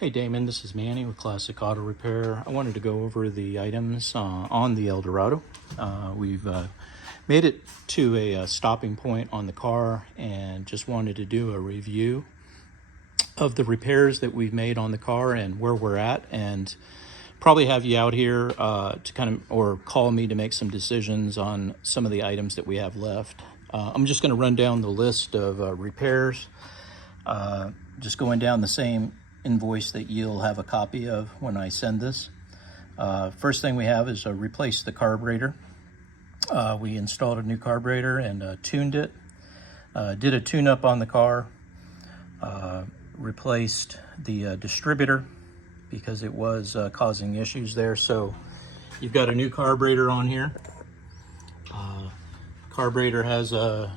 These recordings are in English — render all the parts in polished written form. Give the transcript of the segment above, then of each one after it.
Hey Damon, this is Manny with Classic Auto Repair. I wanted to go over the items on the Eldorado. We've made it to a stopping point on the car and just wanted to do a review of the repairs that we've made on the car and where we're at, and probably have you out here to kind of, or call me to make some decisions on some of the items that we have left. I'm just going to run down the list of repairs, just going down the same invoice that you'll have a copy of when I send this. First thing we have is replace the carburetor. We installed a new carburetor and tuned it. Did a tune-up on the car. Replaced the distributor because it was causing issues there. So you've got a new carburetor on here. Carburetor has a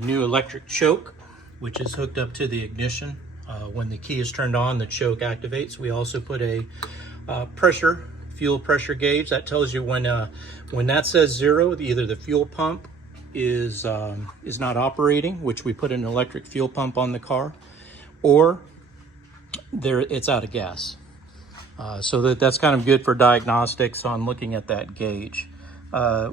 new electric choke, which is hooked up to the ignition. When the key is turned on, the choke activates. We also put a fuel pressure gauge that tells you when that says 0, either the fuel pump is not operating, which we put an electric fuel pump on the car, or it's out of gas. So that's kind of good for diagnostics on looking at that gauge.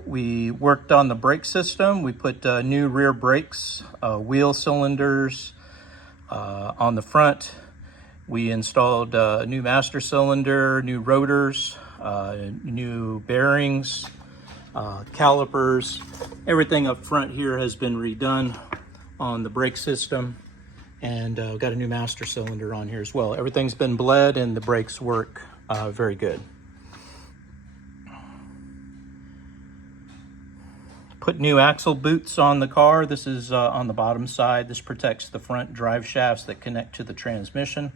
We worked on the brake system. We put new rear brakes, wheel cylinders on the front. We installed a new master cylinder, new rotors, new bearings, calipers. Everything up front here has been redone on the brake system, and got a new master cylinder on here as well. Everything's been bled and the brakes work very good. Put new axle boots on the car. This is on the bottom side. This protects the front drive shafts that connect to the transmission.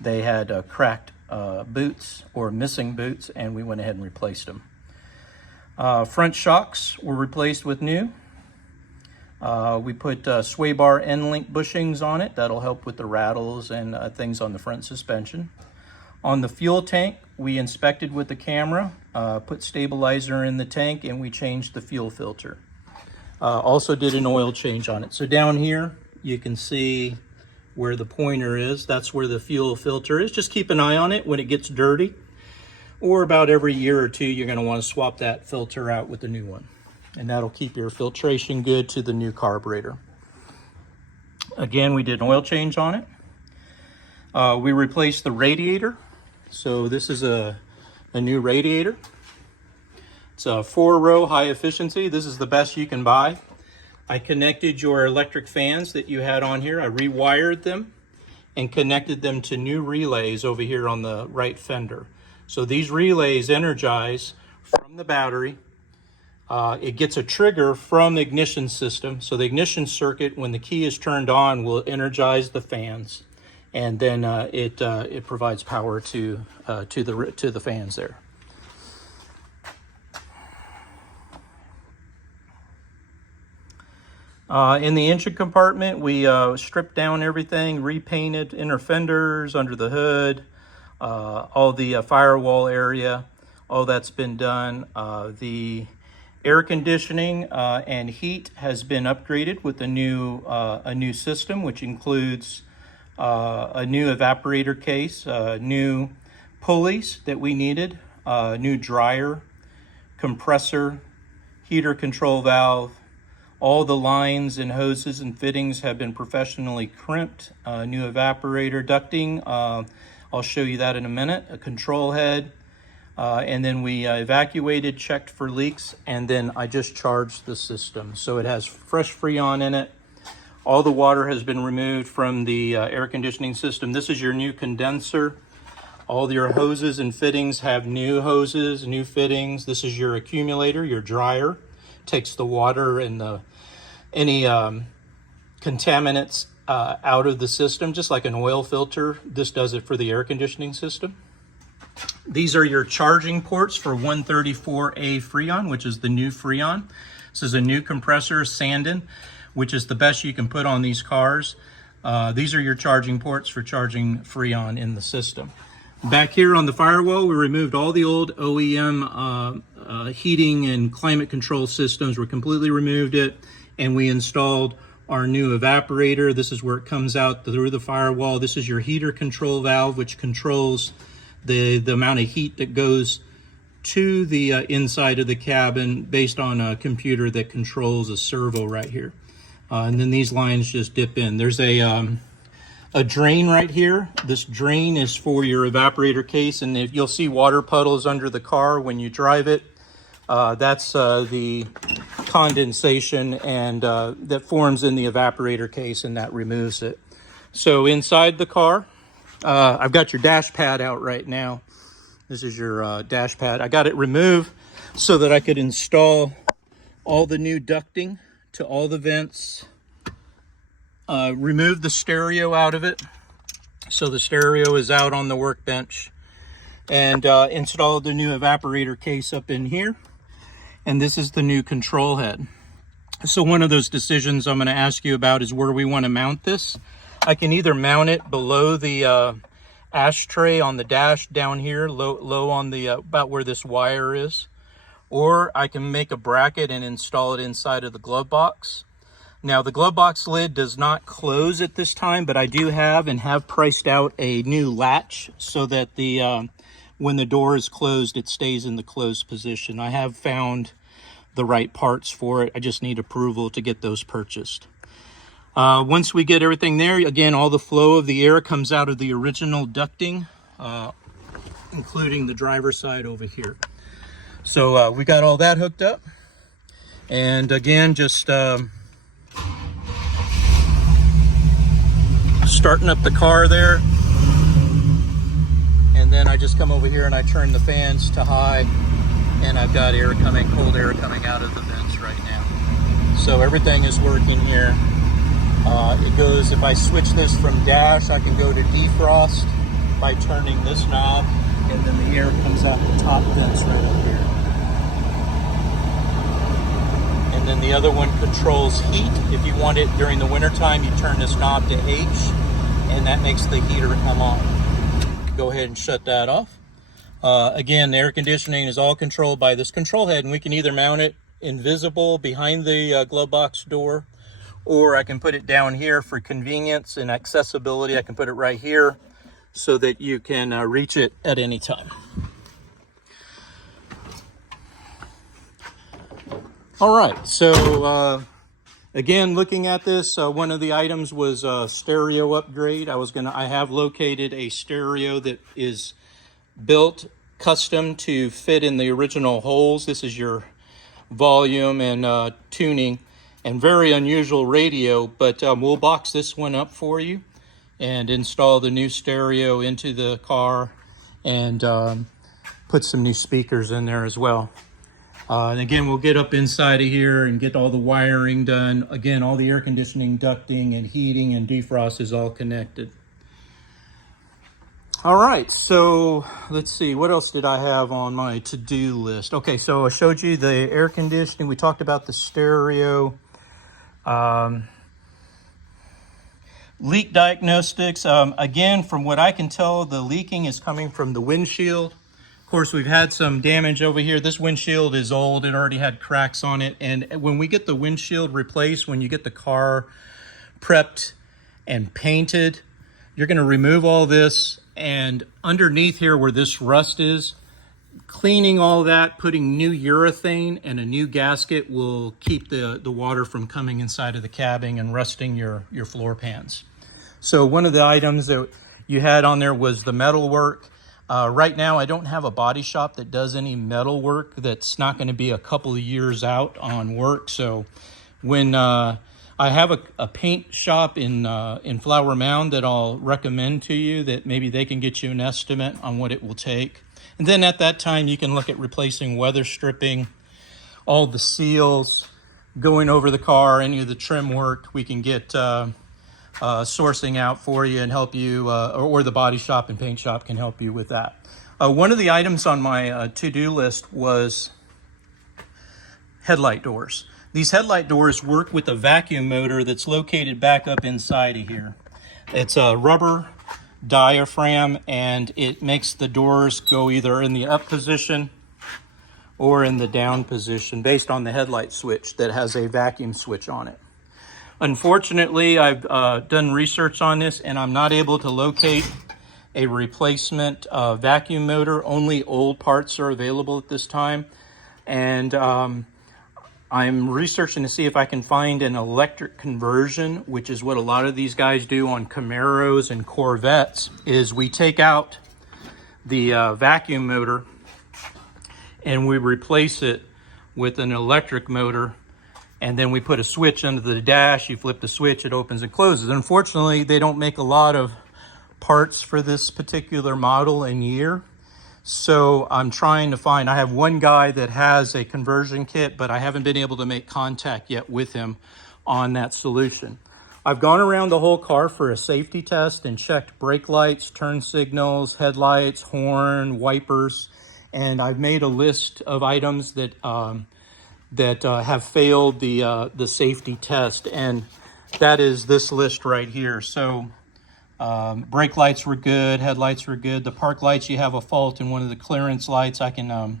They had cracked boots or missing boots, and we went ahead and replaced them. Front shocks were replaced with new. We put sway bar end link bushings on it. That'll help with the rattles and things on the front suspension. On the fuel tank, we inspected with the camera, put stabilizer in the tank, and we changed the fuel filter. Also did an oil change on it. So down here, you can see where the pointer is. That's where the fuel filter is. Just keep an eye on it when it gets dirty, or about every year or two, you're going to want to swap that filter out with the new one. And that'll keep your filtration good to the new carburetor. Again, we did an oil change on it. We replaced the radiator. So this is a new radiator. It's a 4-row high efficiency. This is the best you can buy. I connected your electric fans that you had on here. I rewired them and connected them to new relays over here on the right fender. So these relays energize from the battery. It gets a trigger from the ignition system. So the ignition circuit, when the key is turned on, will energize the fans, and then it provides power to the fans there. In the engine compartment, we stripped down everything, repainted inner fenders, under the hood, all the firewall area. All that's been done. The air conditioning and heat has been upgraded with a new system, which includes a new evaporator case, new pulleys that we needed, new dryer, compressor, heater control valve. All the lines and hoses and fittings have been professionally crimped. New evaporator ducting, I'll show you that in a minute. A control head, and then we evacuated, checked for leaks, and then I just charged the system. So it has fresh Freon in it. All the water has been removed from the air conditioning system. This is your new condenser. All your hoses and fittings have new hoses, new fittings. This is your accumulator, your dryer. Takes the water and any contaminants out of the system, just like an oil filter. This does it for the air conditioning system. These are your charging ports for 134A Freon, which is the new Freon. This is a new compressor, Sandin, which is the best you can put on these cars. These are your charging ports for charging Freon in the system. Back here on the firewall, we removed all the old OEM heating and climate control systems. We completely removed it, and we installed our new evaporator. This is where it comes out through the firewall. This is your heater control valve, which controls the amount of heat that goes to the inside of the cabin based on a computer that controls a servo right here. And then these lines just dip in. There's a drain right here. This drain is for your evaporator case, and if you'll see water puddles under the car when you drive it, that's the condensation and that forms in the evaporator case, and that removes it. So inside the car, I've got your dash pad out right now. This is your dash pad. I got it removed so that I could install all the new ducting to all the vents. Remove the stereo out of it, so the stereo is out on the workbench, and install the new evaporator case up in here. And this is the new control head. So one of those decisions I'm going to ask you about is where we want to mount this. I can either mount it below the ashtray on the dash down here, low on the about where this wire is, or I can make a bracket and install it inside of the glove box. Now, the glove box lid does not close at this time, but I do have priced out a new latch so that the when the door is closed, it stays in the closed position. I have found the right parts for it. I just need approval to get those purchased. Once we get everything there, again, all the flow of the air comes out of the original ducting, including the driver's side over here. So we got all that hooked up. And again, just starting up the car there. And then I just come over here and I turn the fans to high, and I've got air coming, cold air coming out of the vents right now. So everything is working here. It goes, if I switch this from dash, I can go to defrost by turning this knob, and then the air comes out the top vents right up here. And then the other one controls heat. If you want it during the wintertime, you turn this knob to H, and that makes the heater come on. Go ahead and shut that off. Again, the air conditioning is all controlled by this control head, and we can either mount it invisible behind the glove box door, or I can put it down here for convenience and accessibility. I can put it right here so that you can reach it at any time. All right, so again, looking at this, one of the items was a stereo upgrade. I have located a stereo that is built custom to fit in the original holes. This is your volume and tuning, and very unusual radio, but we'll box this one up for you and install the new stereo into the car, and put some new speakers in there as well. And again, we'll get up inside of here and get all the wiring done. Again, all the air conditioning, ducting, and heating and defrost is all connected. All right, so let's see, what else did I have on my to-do list? Okay, so I showed you the air conditioning. We talked about the stereo. Leak diagnostics. Again, from what I can tell, the leaking is coming from the windshield. Of course, we've had some damage over here. This windshield is old. It already had cracks on it. And when we get the windshield replaced, when you get the car prepped and painted, you're going to remove all this. And underneath here where this rust is, cleaning all that, putting new urethane and a new gasket will keep the water from coming inside of the cabin and rusting your floor pans. So one of the items that you had on there was the metal work. Right now, I don't have a body shop that does any metal work. That's not going to be a couple of years out on work. So when I have a paint shop in Flower Mound that I'll recommend to you, that maybe they can get you an estimate on what it will take. And then at that time, you can look at replacing weather stripping, all the seals, going over the car, any of the trim work. We can get sourcing out for you and help you, or the body shop and paint shop can help you with that. One of the items on my to-do list was headlight doors. These headlight doors work with a vacuum motor that's located back up inside of here. It's a rubber diaphragm, and it makes the doors go either in the up position or in the down position based on the headlight switch that has a vacuum switch on it. Unfortunately, I've done research on this and I'm not able to locate a replacement vacuum motor. Only old parts are available at this time. And I'm researching to see if I can find an electric conversion, which is what a lot of these guys do on Camaros and Corvettes, is we take out the vacuum motor and we replace it with an electric motor, and then we put a switch under the dash. You flip the switch, it opens and closes. Unfortunately, they don't make a lot of parts for this particular model and year. So I'm trying to find, I have one guy that has a conversion kit, but I haven't been able to make contact yet with him on that solution. I've gone around the whole car for a safety test and checked brake lights, turn signals, headlights, horn, wipers, and I've made a list of items that have failed the safety test, and that is this list right here. So brake lights were good, headlights were good. The park lights, you have a fault in one of the clearance lights. I can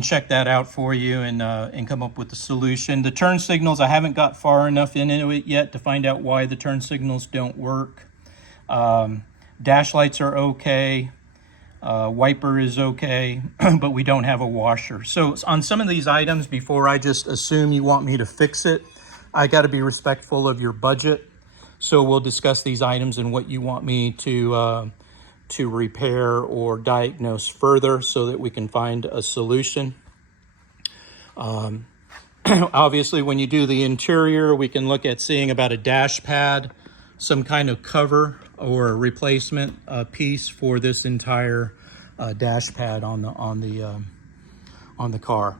check that out for you and come up with a solution. The turn signals, I haven't got far enough into it yet to find out why the turn signals don't work. Dash lights are okay. Wiper is okay, but we don't have a washer. So on some of these items, before I just assume you want me to fix it, I got to be respectful of your budget. So we'll discuss these items and what you want me to repair or diagnose further so that we can find a solution. Obviously, when you do the interior, we can look at seeing about a dash pad, some kind of cover or a replacement piece for this entire dash pad on the car.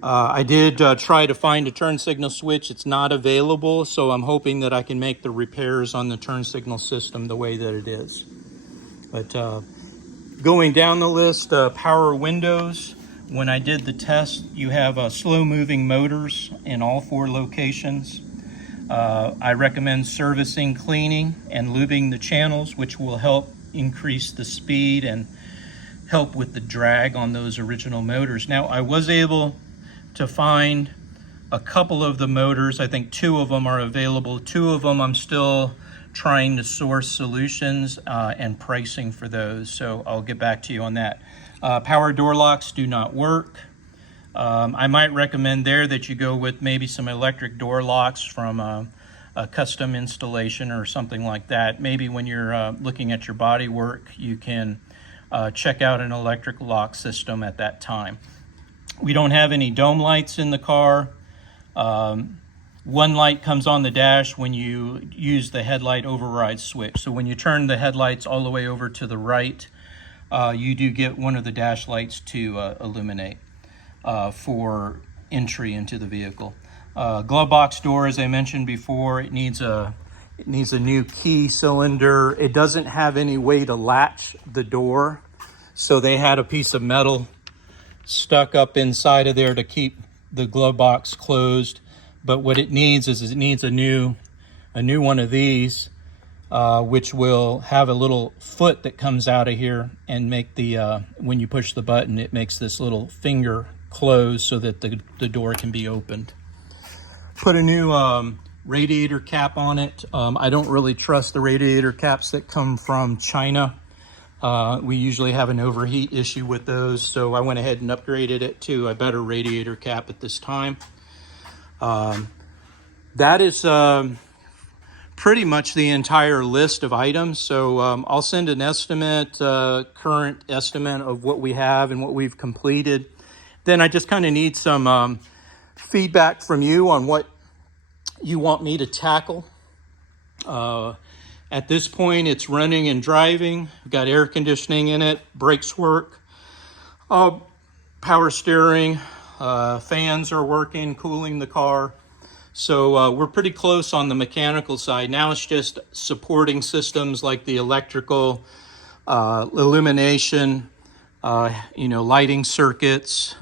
I did try to find a turn signal switch. It's not available, so I'm hoping that I can make the repairs on the turn signal system the way that it is. But going down the list, power windows. When I did the test, you have slow moving motors in all 4 locations. I recommend servicing, cleaning, and lubing the channels, which will help increase the speed and help with the drag on those original motors. Now, I was able to find a couple of the motors. I think 2 of them are available. 2 of them I'm still trying to source solutions and pricing for those, so I'll get back to you on that. Power door locks do not work. I might recommend there that you go with maybe some electric door locks from a custom installation or something like that. Maybe when you're looking at your body work, you can check out an electric lock system at that time. We don't have any dome lights in the car. One light comes on the dash when you use the headlight override switch. So when you turn the headlights all the way over to the right, you do get one of the dash lights to illuminate for entry into the vehicle. Glove box door, as I mentioned before, it needs a new key cylinder. It doesn't have any way to latch the door, so they had a piece of metal stuck up inside of there to keep the glove box closed. But what it needs is a new one of these, which will have a little foot that comes out of here and make the when you push the button, it makes this little finger close so that the door can be opened. Put a new radiator cap on it. I don't really trust the radiator caps that come from China. We usually have an overheat issue with those, so I went ahead and upgraded it to a better radiator cap at this time. That is pretty much the entire list of items. So I'll send an estimate, current estimate of what we have and what we've completed. Then I just kind of need some feedback from you on what you want me to tackle. At this point, it's running and driving. We've got air conditioning in it, brakes work, power steering, fans are working, cooling the car. So we're pretty close on the mechanical side. Now it's just supporting systems like the electrical, illumination, lighting circuits,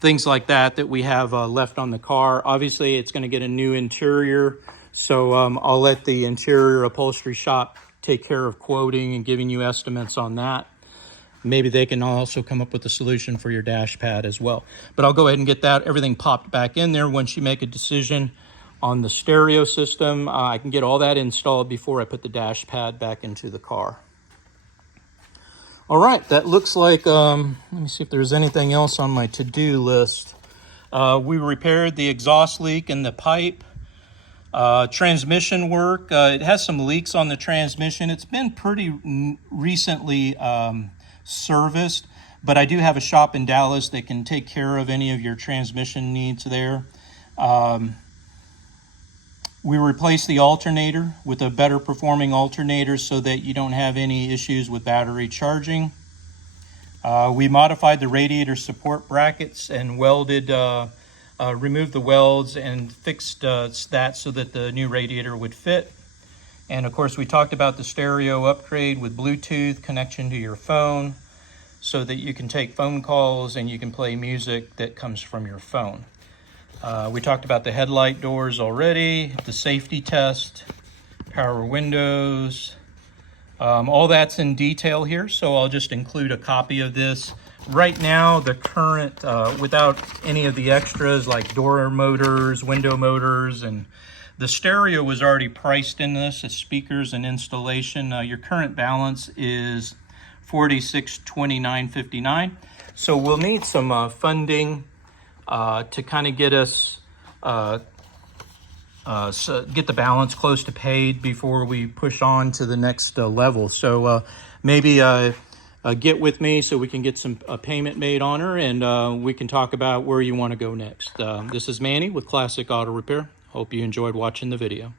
things like that we have left on the car. Obviously, it's going to get a new interior. So I'll let the interior upholstery shop take care of quoting and giving you estimates on that. Maybe they can also come up with a solution for your dash pad as well. But I'll go ahead and get everything popped back in there. Once you make a decision on the stereo system. I can get all that installed before I put the dash pad back into the car. All right, that looks like, let me see if there's anything else on my to-do list. We repaired the exhaust leak in the pipe. Transmission work, it has some leaks on the transmission. It's been pretty recently serviced, but I do have a shop in Dallas that can take care of any of your transmission needs there. We replaced the alternator with a better performing alternator so that you don't have any issues with battery charging. We modified the radiator support brackets and welded, removed the welds and fixed that so that the new radiator would fit. And of course, we talked about the stereo upgrade with Bluetooth connection to your phone so that you can take phone calls and you can play music that comes from your phone. We talked about the headlight doors already, the safety test, power windows. All that's in detail here, so I'll just include a copy of this. Right now, the current, without any of the extras like door motors, window motors, and the stereo was already priced in this as speakers and installation. Your current balance is $46,29.59. So we'll need some funding to kind of get us, get the balance close to paid before we push on to the next level. So maybe get with me so we can get some payment made on her, and we can talk about where you want to go next. This is Manny with Classic Auto Repair. Hope you enjoyed watching the video.